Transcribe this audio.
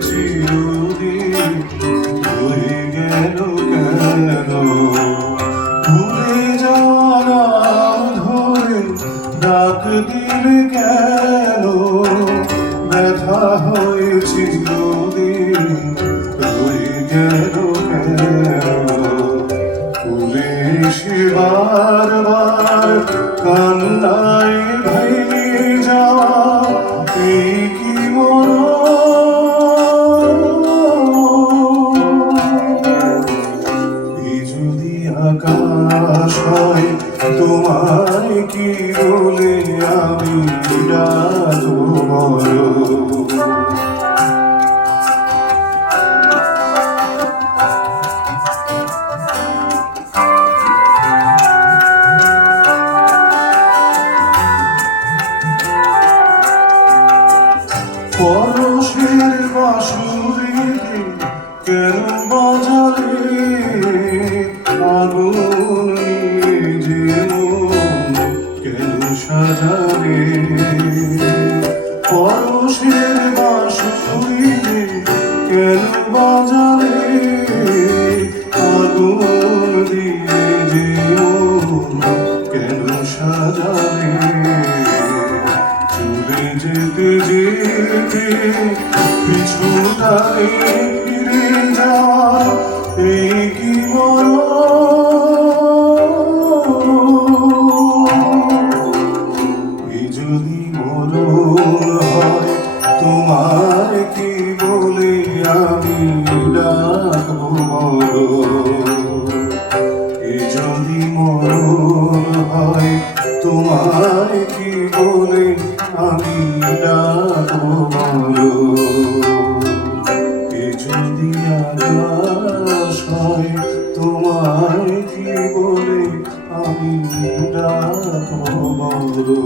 চিরদিন হয়ে গেল কেন? ভুলে যাওয়া ধরে ডাক দিলে গেল ব্যথা হয়ে চিরদিন কেন? কান্নায় আকাশ তোমায় কি বলে আমি ডাকবো বলো পরশের পরশের বাসুরিতে কেন বাজারে? আগুন দিয়ে যে মন কেন সাজারে চলে যেতে যেতে পিছুটাই এ যদি মরণ হয় তোমার কি বলে আমি ডাকবো বলো? এ যদি আকাশ হয় তোমার কি বলে আমি ডাকবো বলো?